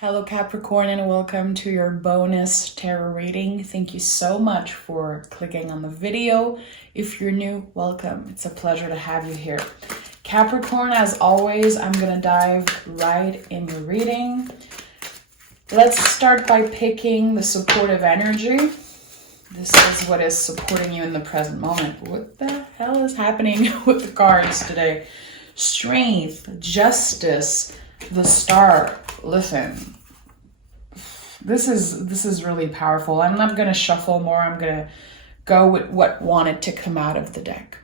Hello Capricorn, and welcome to your bonus tarot reading. Thank you so much for clicking on the video. If you're new, welcome. It's a pleasure to have you here. Capricorn, as always, I'm gonna dive right in your reading. Let's start by picking the supportive energy. This is what is supporting you in the present moment. What the hell is happening with the cards today? Strength, justice, the Star. Listen, this is really powerful. I'm not gonna shuffle more. I'm gonna go with what wanted to come out of the deck.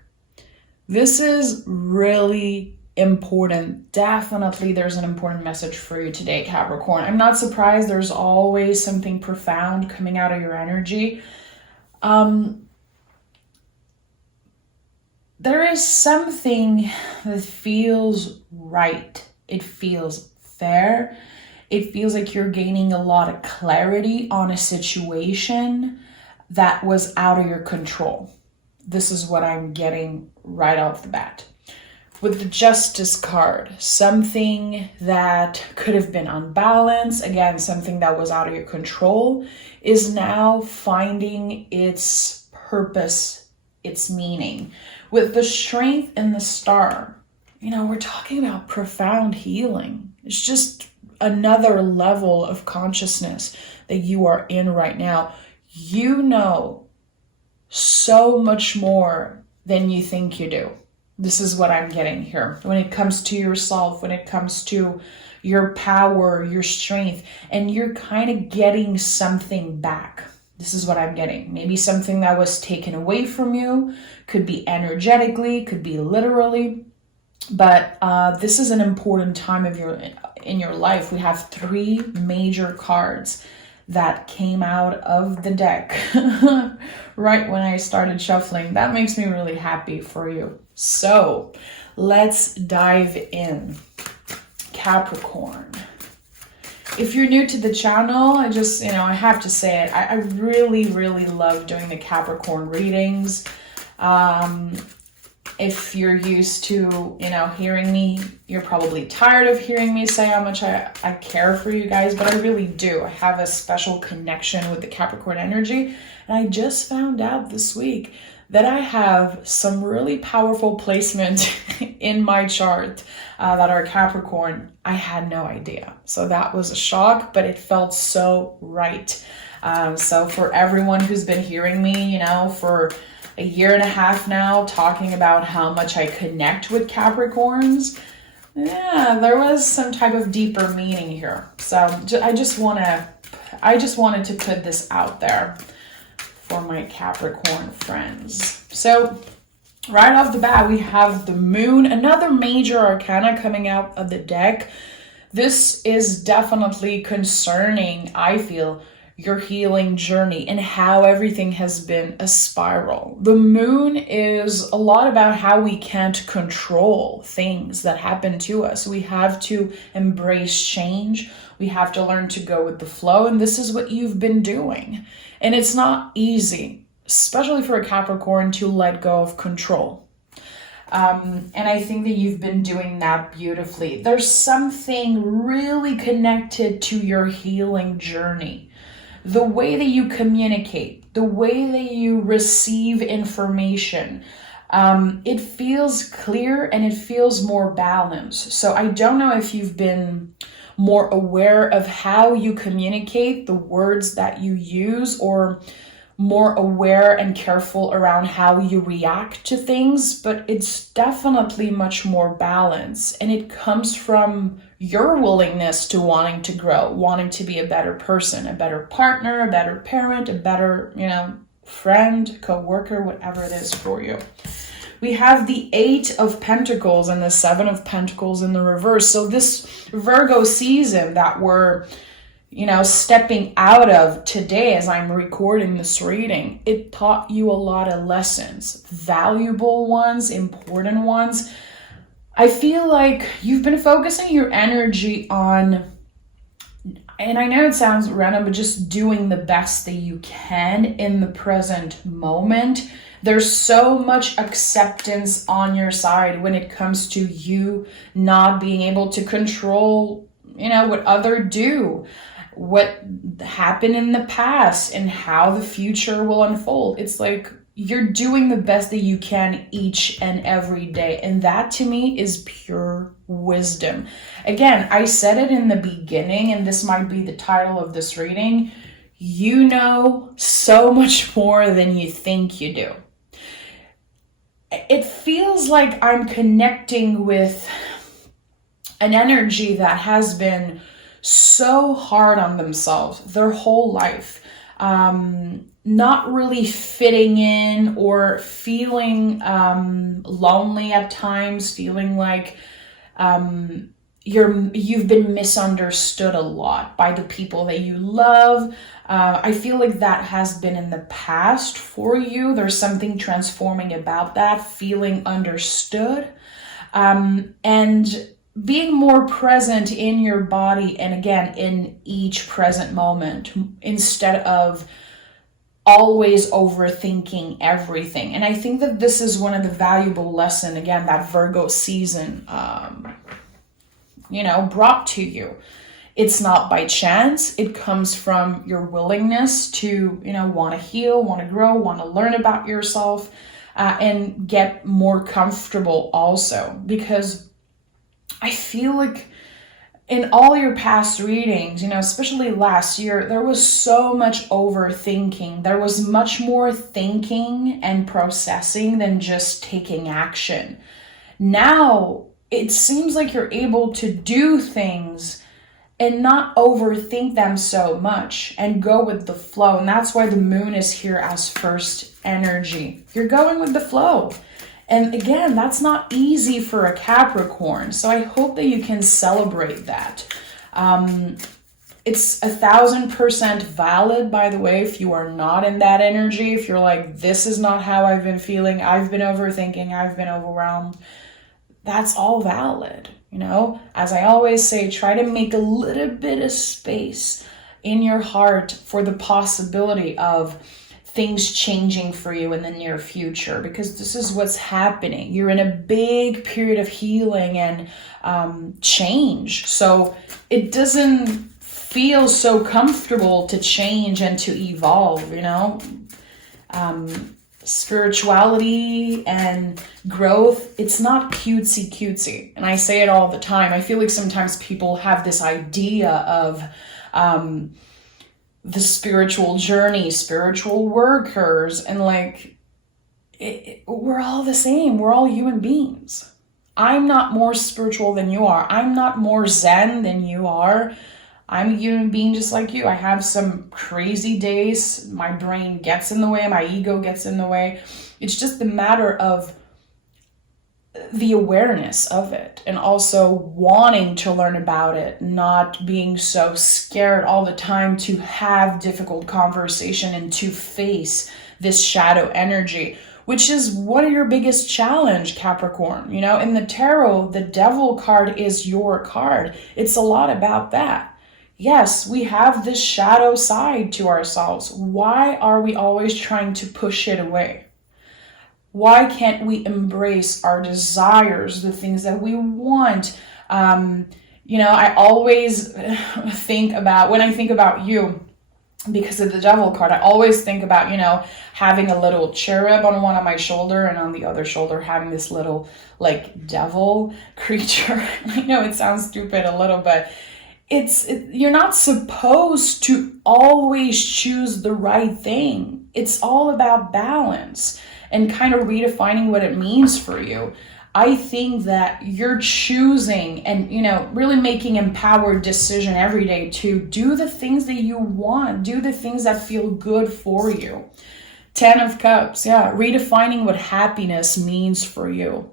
This is really important. Definitely there's an important message for you today, Capricorn. I'm not surprised. There's always something profound coming out of your energy. There is something that feels right. It feels fair. It feels like you're gaining a lot of clarity on a situation that was out of your control. This is what I'm getting right off the bat. With the Justice card, something that could have been unbalanced, again, something that was out of your control, is now finding its purpose, its meaning. With the Strength and the Star, we're talking about profound healing. It's just another level of consciousness that you are in right now. You know so much more than you think you do. This is what I'm getting here. When it comes to yourself, when it comes to your power, your strength, and you're kind of getting something back. This is what I'm getting. Maybe something that was taken away from you, could be energetically, could be literally. But this is an important time in your life. We have three major cards that came out of the deck right when I started shuffling. That makes me really happy for you. So let's dive in. Capricorn. If you're new to the channel, I have to say it. I really, really love doing the Capricorn readings. If you're used to, hearing me, you're probably tired of hearing me say how much I care for you guys, but I really do. I have a special connection with the Capricorn energy. And I just found out this week that I have some really powerful placement in my chart that are Capricorn. I had no idea. So that was a shock, but it felt so right. So for everyone who's been hearing me, for a year and a half now, talking about how much I connect with Capricorns, there was some type of deeper meaning here. So I just wanted to put this out there for my Capricorn friends. So right off the bat, we have the Moon, another major arcana coming out of the deck. This is definitely concerning, I feel, your healing journey and how everything has been a spiral. The Moon is a lot about how we can't control things that happen to us. We have to embrace change. We have to learn to go with the flow. And this is what you've been doing. And it's not easy, especially for a Capricorn, to let go of control. And I think that you've been doing that beautifully. There's something really connected to your healing journey. The way that you communicate, the way that you receive information, it feels clear and it feels more balanced. So I don't know if you've been more aware of how you communicate, the words that you use, or more aware and careful around how you react to things, but it's definitely much more balanced. And it comes from your willingness to wanting to grow, wanting to be a better person, a better partner, a better parent, a better, friend, co-worker, whatever it is for you. We have the 8 of Pentacles and the 7 of Pentacles in the reverse. So this Virgo season that we're stepping out of today as I'm recording this reading, it taught you a lot of lessons, valuable ones, important ones. I feel like you've been focusing your energy on, and I know it sounds random, but just doing the best that you can in the present moment. There's so much acceptance on your side when it comes to you not being able to control what other do, what happened in the past, and how the future will unfold. It's like you're doing the best that you can each and every day. And that to me is pure wisdom. Again, I said it in the beginning, and this might be the title of this reading. You know so much more than you think you do. It feels like I'm connecting with an energy that has been so hard on themselves their whole life. Not really fitting in, or feeling lonely at times, feeling like you've been misunderstood a lot by the people that you love. I feel like that has been in the past for you. There's something transforming about that, feeling understood, and being more present in your body, and again, in each present moment, instead of always overthinking everything. And I think that this is one of the valuable lessons, again, that Virgo season, brought to you. It's not by chance. It comes from your willingness to, want to heal, want to grow, want to learn about yourself, and get more comfortable also. Because I feel like in all your past readings, especially last year, there was so much overthinking. There was much more thinking and processing than just taking action. Now, it seems like you're able to do things and not overthink them so much and go with the flow. And that's why the moon is here as first energy. You're going with the flow. And again, that's not easy for a Capricorn. So I hope that you can celebrate that. It's 1,000% valid, by the way, if you are not in that energy. If you're like, this is not how I've been feeling, I've been overthinking, I've been overwhelmed. That's all valid. As I always say, try to make a little bit of space in your heart for the possibility of things changing for you in the near future, because this is what's happening. You're in a big period of healing and change. So it doesn't feel so comfortable to change and to evolve, spirituality and growth, it's not cutesy. And I say it all the time. I feel like sometimes people have this idea of the spiritual journey, spiritual workers, and we're all the same. We're all human beings. I'm not more spiritual than you are. I'm not more Zen than you are. I'm a human being just like you. I have some crazy days. My brain gets in the way. My ego gets in the way. It's just a matter of the awareness of it, and also wanting to learn about it, not being so scared all the time to have difficult conversation and to face this shadow energy, which is one of your biggest challenge, Capricorn. In the tarot, the Devil card is your card. It's a lot about that. Yes, we have this shadow side to ourselves. Why are we always trying to push it away? Why can't we embrace our desires, the things that we want? I always think about, when I think about you, because of the Devil card, I always think about, having a little cherub on one of my shoulder, and on the other shoulder having this little devil creature. I know it sounds stupid a little, but you're not supposed to always choose the right thing. It's all about balance and kind of redefining what it means for you. I think that you're choosing and, really making empowered decision every day to do the things that you want, do the things that feel good for you. 10 of Cups, redefining what happiness means for you.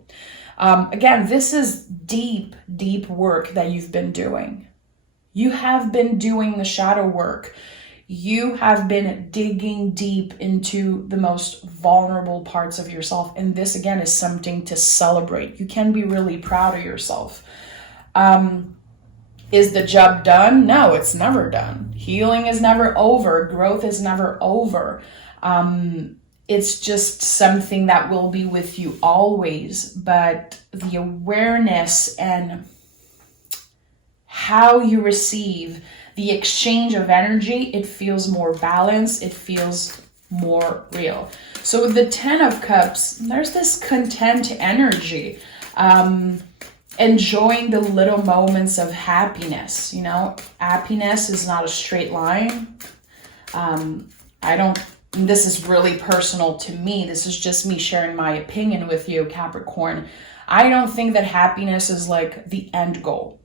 Again, this is deep, deep work that you've been doing. You have been doing the shadow work. You have been digging deep into the most vulnerable parts of yourself. And this, again, is something to celebrate. You can be really proud of yourself. Is the job done? No, it's never done. Healing is never over. Growth is never over. It's just something that will be with you always. But the awareness and how you receive the exchange of energy, it feels more balanced, it feels more real. So with the 10 of Cups, there's this content energy, enjoying the little moments of happiness. You know, happiness is not a straight line. This is really personal to me. This is just me sharing my opinion with you, Capricorn. I don't think that happiness is like the end goal.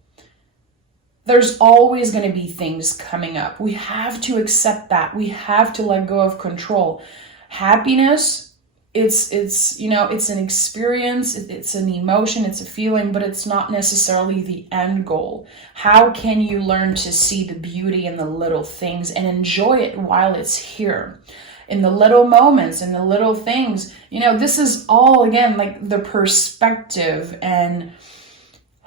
There's always going to be things coming up. We have to accept that. We have to let go of control. Happiness, it's you know, it's an experience, it's an emotion, it's a feeling, but it's not necessarily the end goal. How can you learn to see the beauty in the little things and enjoy it while it's here? In the little moments, in the little things. You know, this is all, again, like the perspective and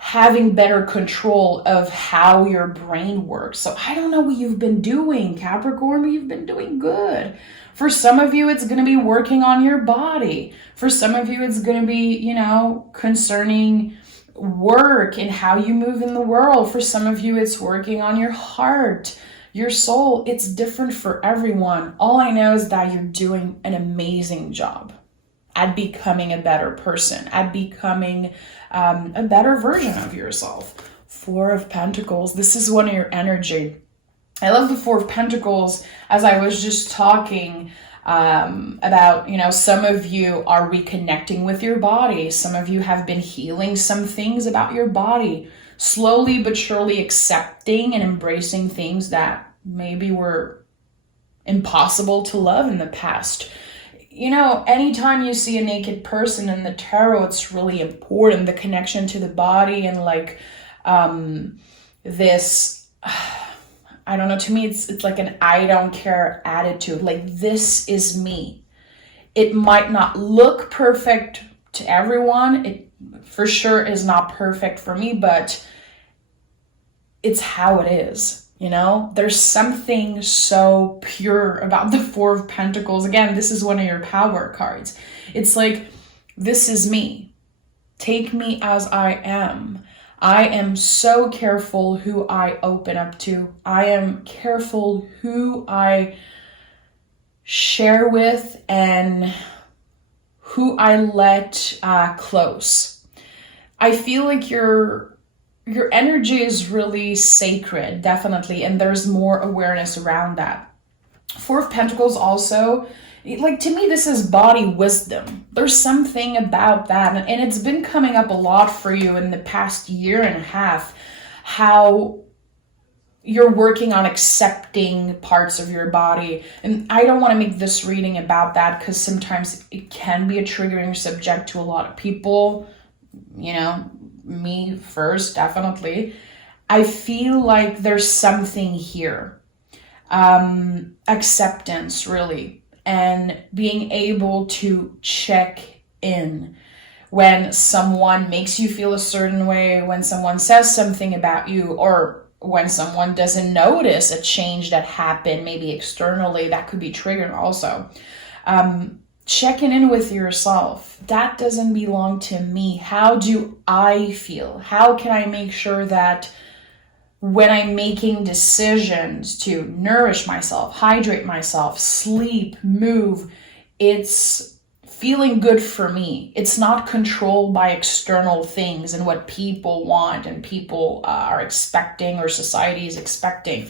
having better control of how your brain works. So I don't know what you've been doing, Capricorn, but you've been doing good. For some of you, it's going to be working on your body. For some of you, it's going to be, you know, concerning work and how you move in the world. For some of you, it's working on your heart, your soul. It's different for everyone. All I know is that you're doing an amazing job at becoming a better person, at becoming a better version of yourself. Four of Pentacles. This is one of your energy. I love the Four of Pentacles, as I was just talking about, you know, some of you are reconnecting with your body. Some of you have been healing some things about your body, slowly but surely accepting and embracing things that maybe were impossible to love in the past. You know, anytime you see a naked person in the tarot, it's really important, the connection to the body and like this, I don't know, to me, it's like an I don't care attitude. Like, this is me. It might not look perfect to everyone. It for sure is not perfect for me, but it's how it is. You know, there's something so pure about the Four of Pentacles. Again, this is one of your power cards. It's like, this is me. Take me as I am. I am so careful who I open up to. I am careful who I share with and who I let close. I feel like your energy is really sacred, definitely, and there's more awareness around that. Four of Pentacles also, like, to me, this is body wisdom. There's something about that, and it's been coming up a lot for you in the past year and a half, how you're working on accepting parts of your body. And I don't want to make this reading about that because sometimes it can be a triggering subject to a lot of people, you know, me first, definitely. I feel like there's something here. Acceptance, really, and being able to check in when someone makes you feel a certain way, when someone says something about you, or when someone doesn't notice a change that happened, maybe externally, that could be triggering also. Checking in with yourself. That doesn't belong to me. How do I feel? How can I make sure that when I'm making decisions to nourish myself, hydrate myself, sleep, move, it's feeling good for me. It's not controlled by external things and what people want and people are expecting or society is expecting.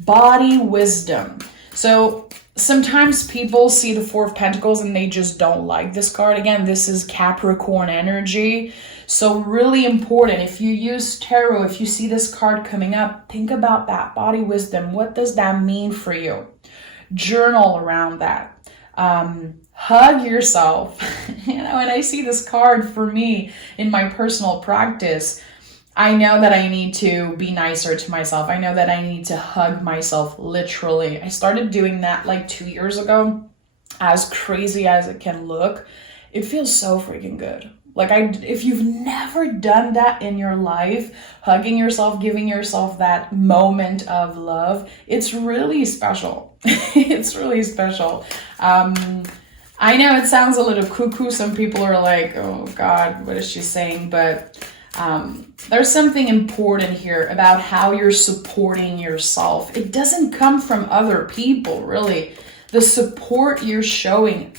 Body wisdom. So sometimes people see the Four of Pentacles and they just don't like this card. Again, this is Capricorn energy. So really important, if you use tarot, if you see this card coming up, think about that. Body wisdom. What does that mean for you? Journal around that. Hug yourself. You know, and I see this card for me in my personal practice. I know that I need to be nicer to myself. I know that I need to hug myself, literally. I started doing that like 2 years ago. As crazy as it can look, it feels so freaking good. Like, if you've never done that in your life, hugging yourself, giving yourself that moment of love, it's really special. It's really special. I know it sounds a little cuckoo. Some people are like, oh God, what is she saying? But There's something important here about how you're supporting yourself. It doesn't come from other people, really. The support you're showing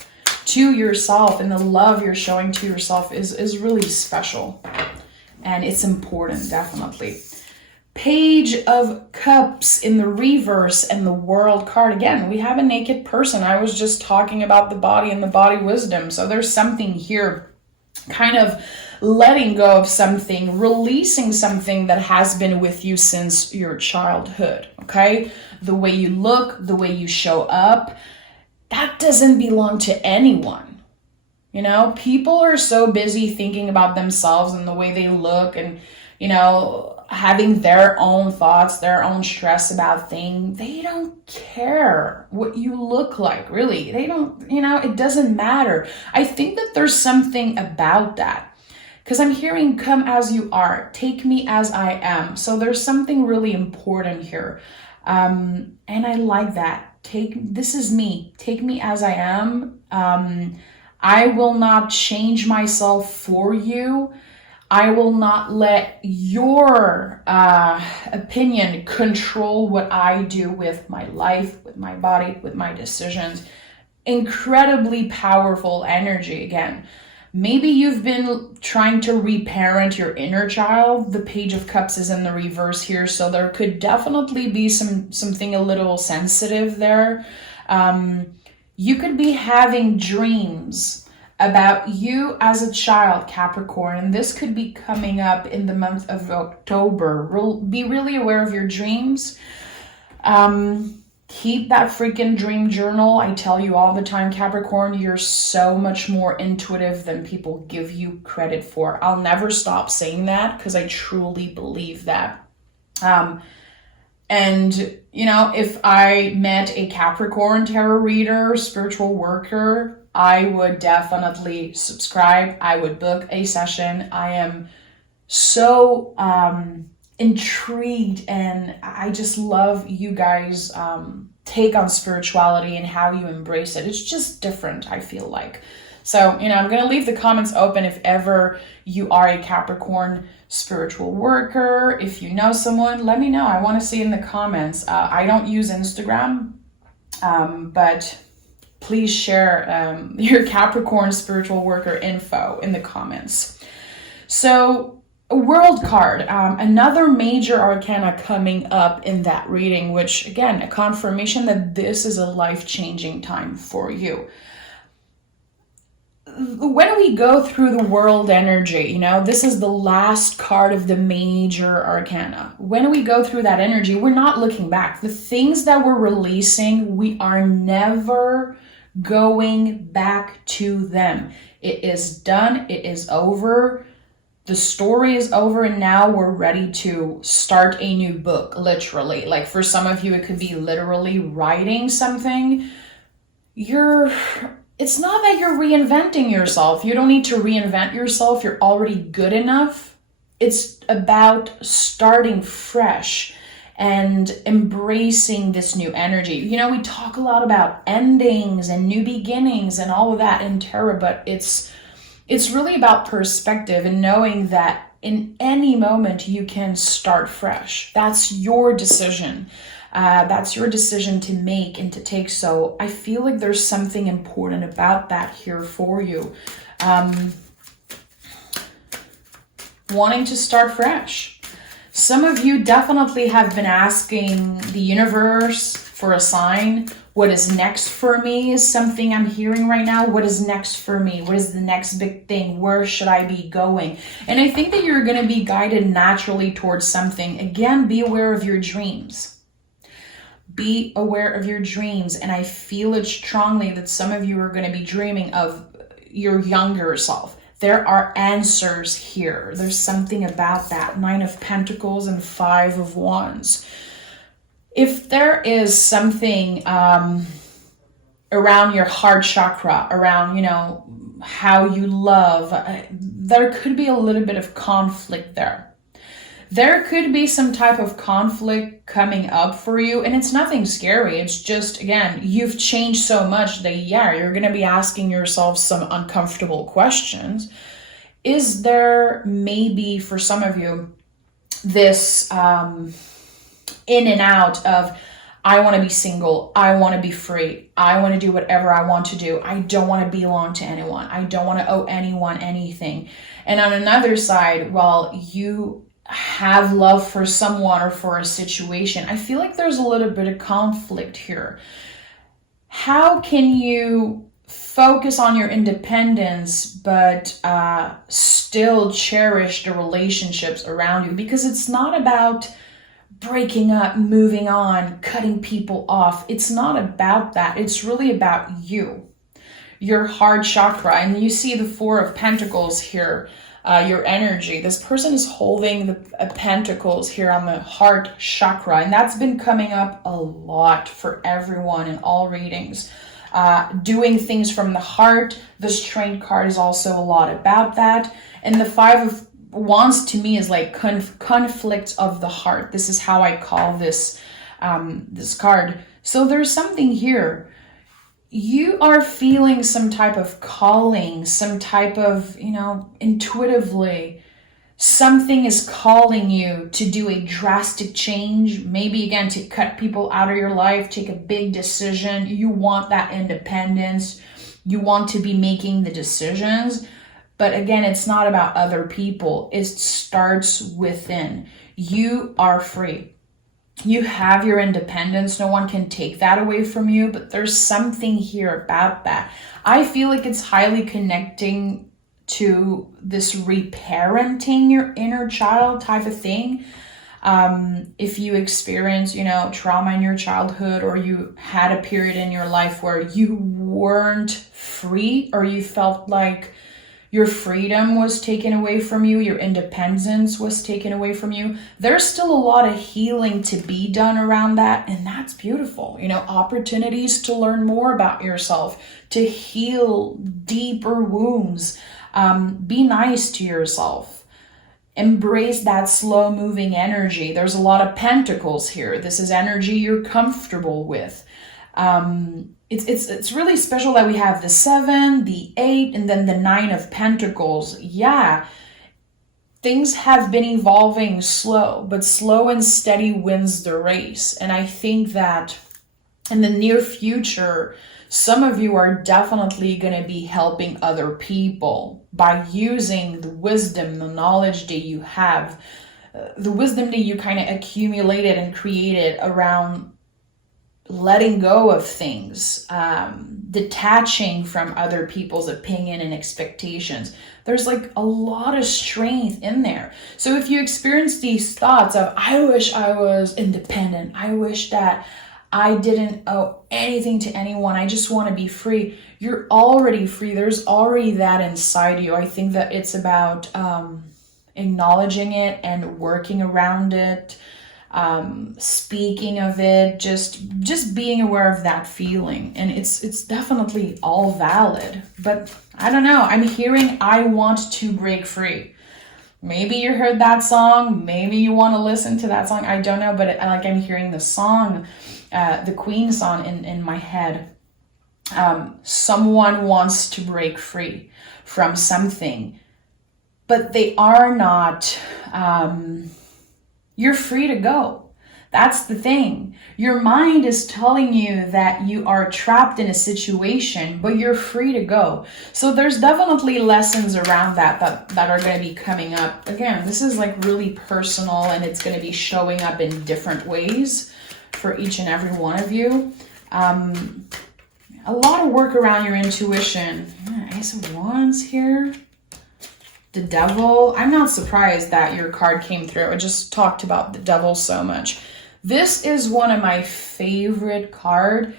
to yourself and the love you're showing to yourself is really special. And it's important, definitely. Page of Cups in the reverse and the World card. Again, we have a naked person. I was just talking about the body and the body wisdom. So there's something here, kind of letting go of something, releasing something that has been with you since your childhood, okay? The way you look, the way you show up, that doesn't belong to anyone. You know, people are so busy thinking about themselves and the way they look and, you know, having their own thoughts, their own stress about things. They don't care what you look like, really. They don't, you know, it doesn't matter. I think that there's something about that. Because I'm hearing, come as you are, take me as I am. So there's something really important here. And I like that. This is me. Take me as I am. I will not change myself for you. I will not let your opinion control what I do with my life, with my body, with my decisions. Incredibly powerful energy again. Maybe you've been trying to reparent your inner child. The Page of Cups is in the reverse here, so there could definitely be something a little sensitive there. You could be having dreams about you as a child, Capricorn, and this could be coming up in the month of October. Be really aware of your dreams. Keep that freaking dream journal. I tell you all the time, Capricorn, you're so much more intuitive than people give you credit for. I'll never stop saying that because I truly believe that. And, you know, if I met a Capricorn tarot reader, spiritual worker, I would definitely subscribe. I would book a session. I am so intrigued, and I just love you guys' take on spirituality and how you embrace it. It's just different, I feel like. So, you know, I'm going to leave the comments open if ever you are a Capricorn spiritual worker. If you know someone, let me know. I want to see in the comments. I don't use Instagram, but please share your Capricorn spiritual worker info in the comments. So, a World card, another major arcana coming up in that reading, which again, a confirmation that this is a life-changing time for you. When we go through the world energy, you know, this is the last card of the major arcana. When we go through that energy, we're not looking back. The things that we're releasing, we are never going back to them. It is done. It is over. The story is over, and now we're ready to start a new book, literally. Like for some of you, it could be literally writing something. It's not that you're reinventing yourself. You don't need to reinvent yourself. You're already good enough. It's about starting fresh and embracing this new energy. You know, we talk a lot about endings and new beginnings and all of that in tarot, but it's really about perspective and knowing that in any moment you can start fresh. That's your decision. That's your decision to make and to take. So I feel like there's something important about that here for you. Wanting to start fresh. Some of you definitely have been asking the universe for a sign. What is next for me is something I'm hearing right now. What is next for me? What is the next big thing? Where should I be going? And I think that you're going to be guided naturally towards something. Again, be aware of your dreams. Be aware of your dreams. And I feel it strongly that some of you are going to be dreaming of your younger self. There are answers here. There's something about that. 9 of Pentacles and 5 of Wands. If there is something around your heart chakra, around, you know, how you love, there could be a little bit of conflict there. There could be some type of conflict coming up for you, and it's nothing scary. It's just, again, you've changed so much that, yeah, you're going to be asking yourself some uncomfortable questions. Is there maybe for some of you this in and out of, I want to be single, I want to be free, I want to do whatever I want to do, I don't want to belong to anyone, I don't want to owe anyone anything. And on another side, well, you have love for someone or for a situation. I feel like there's a little bit of conflict here. How can you focus on your independence but still cherish the relationships around you? Because it's not about breaking up, moving on, cutting people off. It's not about that. It's really about you, your heart chakra. And you see the Four of Pentacles here, your energy. This person is holding the pentacles here on the heart chakra, and that's been coming up a lot for everyone in all readings. Doing things from the heart. The Strength card is also a lot about that. And the Five of Wands to me is like conflict of the heart. This is how I call this this card. So there's something here. You are feeling some type of calling, some type of, intuitively, something is calling you to do a drastic change. Maybe again, to cut people out of your life, take a big decision. You want that independence. You want to be making the decisions. But again, it's not about other people. It starts within. You are free. You have your independence. No one can take that away from you, but there's something here about that. I feel like it's highly connecting to this reparenting your inner child type of thing. If you experience, trauma in your childhood, or you had a period in your life where you weren't free, or you felt like your freedom was taken away from you, your independence was taken away from you, there's still a lot of healing to be done around that, and that's beautiful. Opportunities to learn more about yourself, to heal deeper wounds. Be nice to yourself. Embrace that slow moving energy. There's a lot of pentacles here. This is energy you're comfortable with. It's really special that we have the 7, the 8, and then the 9 of Pentacles. Yeah, things have been evolving slow, but slow and steady wins the race. And I think that in the near future, some of you are definitely going to be helping other people by using the wisdom, the knowledge that you have, the wisdom that you kind of accumulated and created around letting go of things, detaching from other people's opinion and expectations. There's like a lot of strength in there. So if you experience these thoughts of, I wish I was independent, I wish that I didn't owe anything to anyone, I just want to be free, you're already free. There's already that inside you. I think that it's about acknowledging it and working around it, speaking of it, just being aware of that feeling. And it's definitely all valid. But I don't know, I'm hearing, I want to break free. Maybe you heard that song, maybe you want to listen to that song, I don't know, but I'm hearing the song, the Queen song in my head. Someone wants to break free from something, but they are not, you're free to go. That's the thing. Your mind is telling you that you are trapped in a situation, but you're free to go. So there's definitely lessons around that are going to be coming up. Again, this is like really personal, and it's going to be showing up in different ways for each and every one of you. A lot of work around your intuition. Ace of Wands here. The Devil. I'm not surprised that your card came through. I just talked about the Devil so much. This is one of my favorite cards.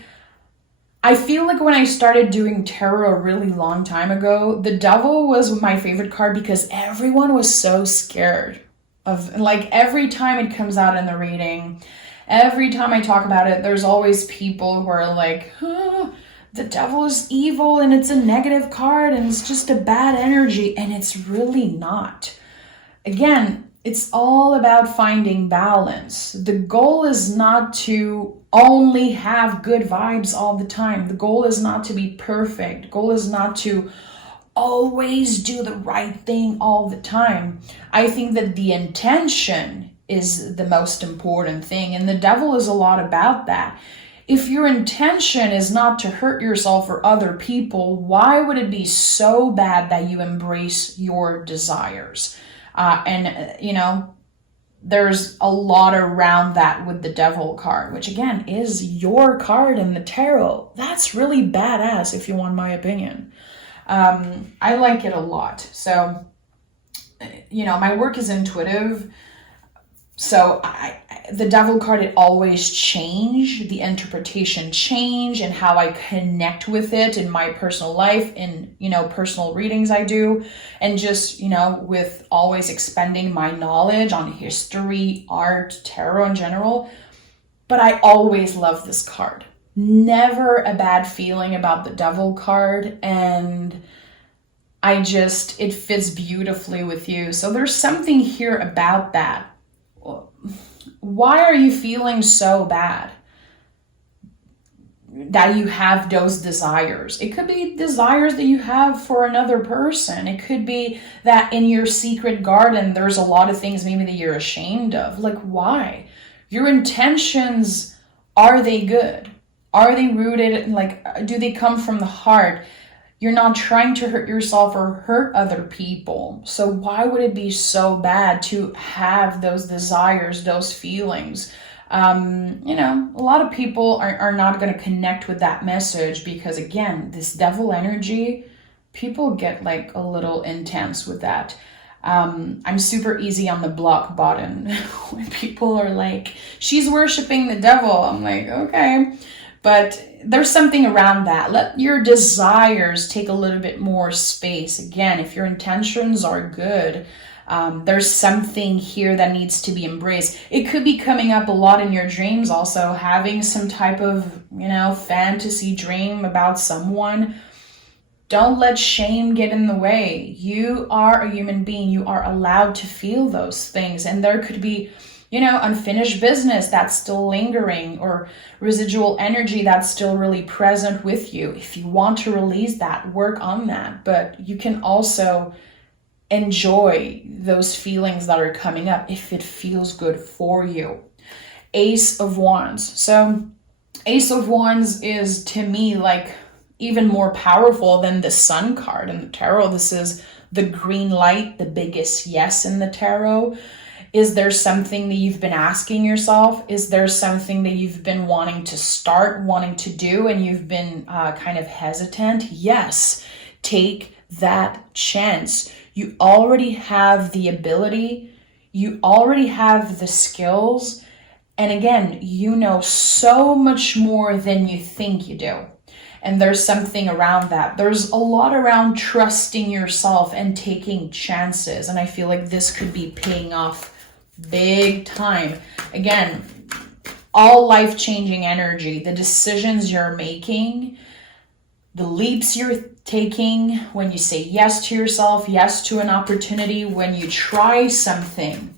I feel like when I started doing tarot a really long time ago, the Devil was my favorite card because everyone was so scared of, like, every time it comes out in the reading, every time I talk about it, there's always people who are like, oh, the Devil is evil and it's a negative card and it's just a bad energy, and it's really not. Again, it's all about finding balance. The goal is not to only have good vibes all the time. The goal is not to be perfect. The goal is not to always do the right thing all the time. I think that the intention is the most important thing, and the devil is a lot about that. If your intention is not to hurt yourself or other people, why would it be so bad that you embrace your desires? There's a lot around that with the devil card, which again is your card in the tarot. That's really badass, if you want my opinion. I like it a lot. So, my work is intuitive. So the devil card, it always change, the interpretation change, and how I connect with it in my personal life, in, personal readings I do, and just, with always expanding my knowledge on history, art, tarot in general. But I always love this card. Never a bad feeling about the devil card, and it fits beautifully with you. So there's something here about that. Why are you feeling so bad that you have those desires? It could be desires that you have for another person. It could be that in your secret garden, there's a lot of things maybe that you're ashamed of. Like, why? Your intentions, are they good? Are they rooted? Do they come from the heart? You're not trying to hurt yourself or hurt other people. So why would it be so bad to have those desires, those feelings? A lot of people are not going to connect with that message because, again, this devil energy, people get a little intense with that. I'm super easy on the block button when people are like, she's worshiping the devil. I'm like, okay. But there's something around that. Let your desires take a little bit more space. Again, if your intentions are good, there's something here that needs to be embraced. It could be coming up a lot in your dreams also, having some type of, fantasy dream about someone. Don't let shame get in the way. You are a human being. You are allowed to feel those things. And there could be, unfinished business that's still lingering, or residual energy that's still really present with you. If you want to release that, work on that. But you can also enjoy those feelings that are coming up if it feels good for you. Ace of Wands. So Ace of Wands is, to me, even more powerful than the Sun card in the tarot. This is the green light, the biggest yes in the tarot. Is there something that you've been asking yourself? Is there something that you've been wanting to start, wanting to do, and you've been kind of hesitant? Yes, take that chance. You already have the ability. You already have the skills. And again, you know so much more than you think you do. And there's something around that. There's a lot around trusting yourself and taking chances. And I feel like this could be paying off big time. Again, all life-changing energy, the decisions you're making, the leaps you're taking when you say yes to yourself, yes to an opportunity, when you try something,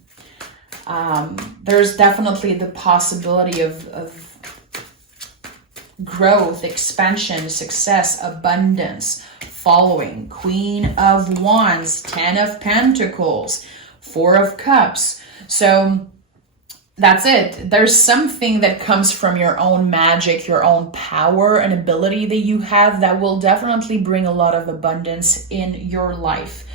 there's definitely the possibility of growth, expansion, success, abundance, following. Queen of Wands, 10 of Pentacles, 4 of Cups. So that's it. There's something that comes from your own magic, your own power and ability that you have that will definitely bring a lot of abundance in your life.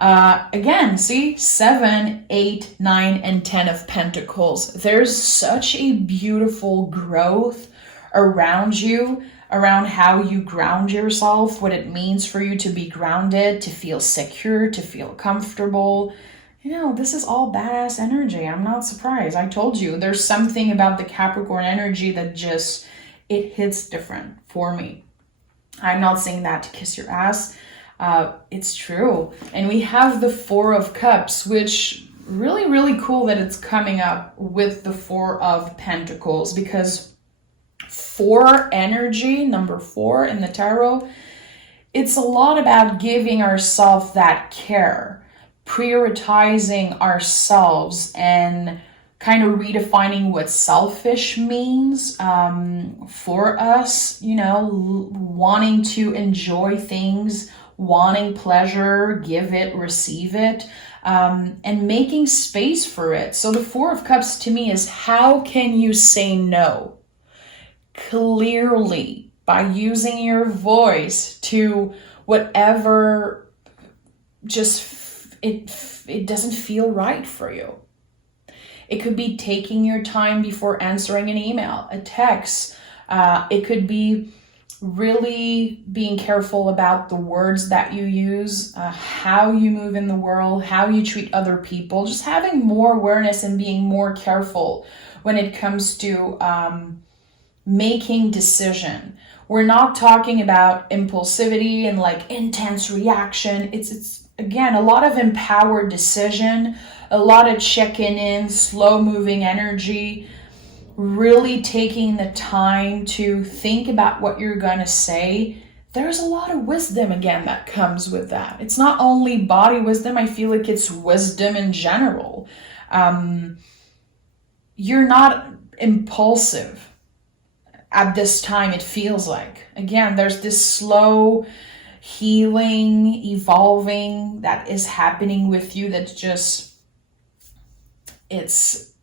Again, see, 7, 8, 9, and 10 of Pentacles. There's such a beautiful growth around you, around how you ground yourself, what it means for you to be grounded, to feel secure, to feel comfortable. This is all badass energy. I'm not surprised. I told you, there's something about the Capricorn energy that just, it hits different for me. I'm not saying that to kiss your ass. It's true. And we have the 4 of Cups, which really, really cool that it's coming up with the 4 of Pentacles, because 4 energy, number 4 in the tarot, it's a lot about giving ourselves that care, prioritizing ourselves, and kind of redefining what selfish means for us, wanting to enjoy things, wanting pleasure, give it, receive it, and making space for it. So the Four of Cups to me is, how can you say no clearly by using your voice to whatever it doesn't feel right for you. It could be taking your time before answering an email, a text. It could be really being careful about the words that you use, how you move in the world, how you treat other people, just having more awareness and being more careful when it comes to making decision. We're not talking about impulsivity and like intense reaction. It's again, a lot of empowered decision, a lot of checking in, slow moving energy, really taking the time to think about what you're going to say. There's a lot of wisdom again that comes with that. It's not only body wisdom. I feel like it's wisdom in general. You're not impulsive at this time, it feels like. Again, there's this slow healing, evolving that is happening with you that's just, it's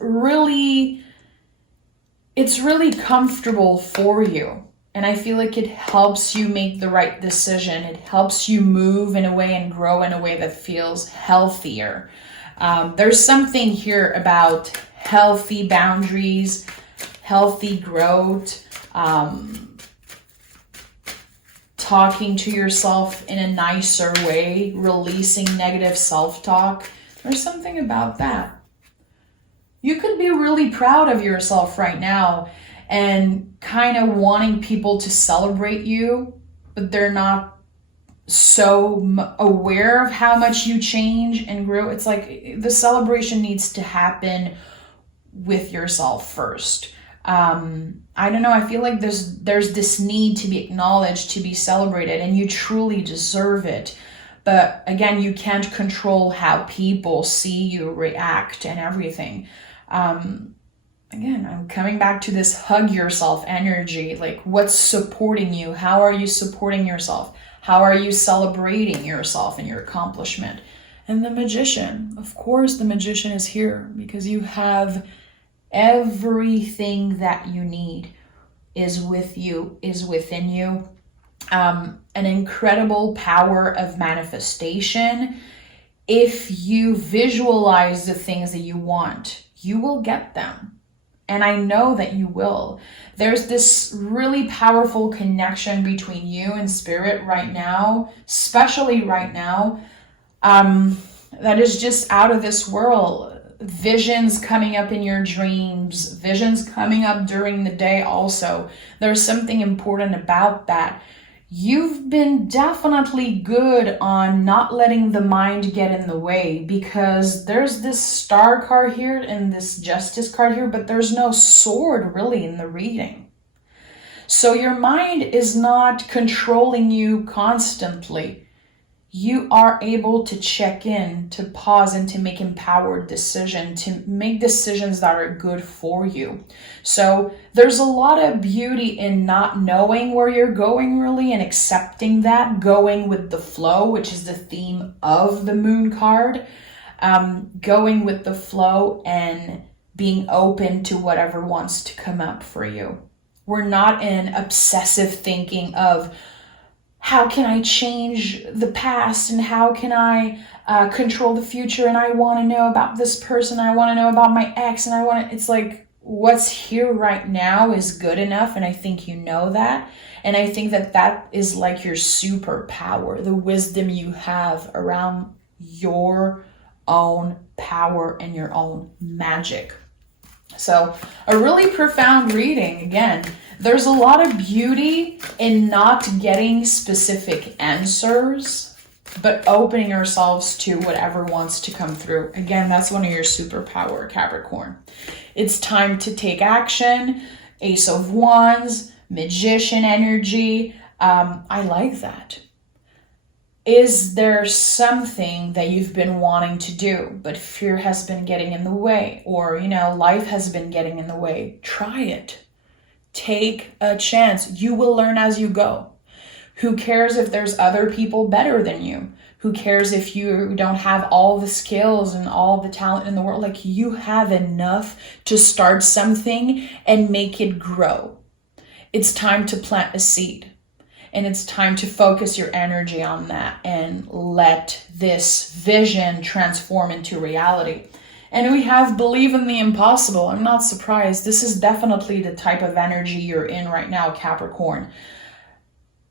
really comfortable for you. And I feel like it helps you make the right decision. It helps you move in a way and grow in a way that feels healthier. There's something here about healthy boundaries, healthy growth, talking to yourself in a nicer way, releasing negative self-talk. There's something about that. You could be really proud of yourself right now and kind of wanting people to celebrate you, but they're not so aware of how much you change and grow. It's like the celebration needs to happen with yourself first. I don't know. I feel like there's this need to be acknowledged, to be celebrated, and you truly deserve it. But again, you can't control how people see you react and everything. Again, I'm coming back to this hug yourself energy. Like, what's supporting you? How are you supporting yourself? How are you celebrating yourself and your accomplishment? And the Magician, of course, the Magician is here because you have everything that you need is with you, is within you. An incredible power of manifestation. If you visualize the things that you want, you will get them. And I know that you will. There's this really powerful connection between you and spirit right now, especially right now, that is just out of this world. Visions coming up in your dreams, visions coming up during the day also. There's something important about that. You've been definitely good on not letting the mind get in the way, because there's this Star card here and this Justice card here, but there's no sword really in the reading. So your mind is not controlling you constantly. You are able to check in, to pause, and to make empowered decisions, to make decisions that are good for you. So there's a lot of beauty in not knowing where you're going really and accepting that, going with the flow, which is the theme of the Moon card, going with the flow and being open to whatever wants to come up for you. We're not in obsessive thinking of, how can I change the past and how can I control the future, and I want to know about this person, I want to know about my ex, and it's like, what's here right now is good enough, and I think you know that. And I think that is like your superpower, the wisdom you have around your own power and your own magic. So a really profound reading. Again, there's a lot of beauty in not getting specific answers, but opening ourselves to whatever wants to come through. Again, that's one of your superpower, Capricorn. It's time to take action. Ace of Wands, Magician energy. I like that. Is there something that you've been wanting to do, but fear has been getting in the way, or, life has been getting in the way? Try it. Take a chance. You will learn as you go. Who cares if there's other people better than you? Who cares if you don't have all the skills and all the talent in the world? Like, you have enough to start something and make it grow. It's time to plant a seed, and it's time to focus your energy on that and let this vision transform into reality. And we have believe in the impossible. I'm not surprised. This is definitely the type of energy you're in right now, Capricorn.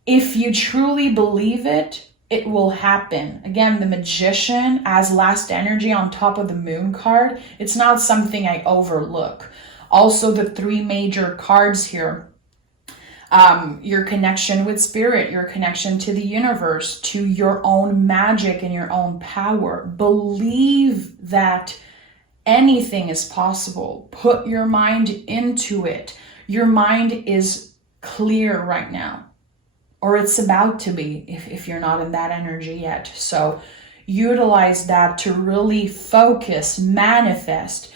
If you truly believe it, it will happen. Again, the Magician as last energy on top of the Moon card, it's not something I overlook. Also, the 3 major cards here, your connection with spirit, your connection to the universe, to your own magic and your own power. Believe that anything is possible. Put your mind into it. Your mind is clear right now. Or it's about to be if you're not in that energy yet. So utilize that to really focus, manifest,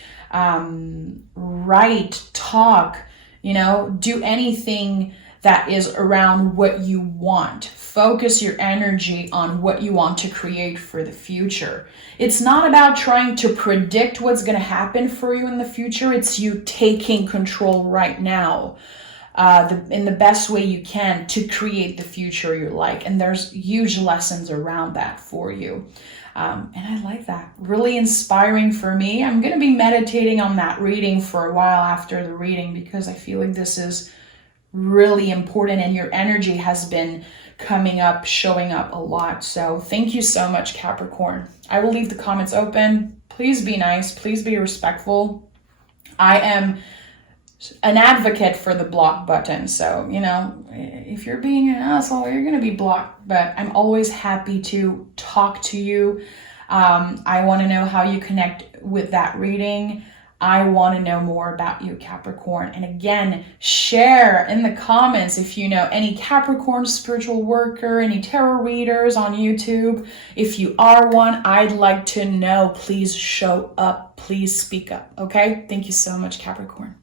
write, talk, do anything that is around what you want. Focus your energy on what you want to create for the future. It's not about trying to predict what's going to happen for you in the future. It's you taking control right now. In the best way you can to create the future you like. And there's huge lessons around that for you. And I like that. Really inspiring for me. I'm going to be meditating on that reading for a while after the reading, because I feel like this is really important and your energy has been coming up, showing up a lot. So thank you so much, Capricorn. I will leave the comments open. Please be nice. Please be respectful. I am an advocate for the block button. So, if you're being an asshole, you're going to be blocked. But I'm always happy to talk to you. I want to know how you connect with that reading. I want to know more about you, Capricorn. And again, share in the comments if you know any Capricorn spiritual worker, any tarot readers on YouTube. If you are one, I'd like to know. Please show up. Please speak up. Okay? Thank you so much, Capricorn.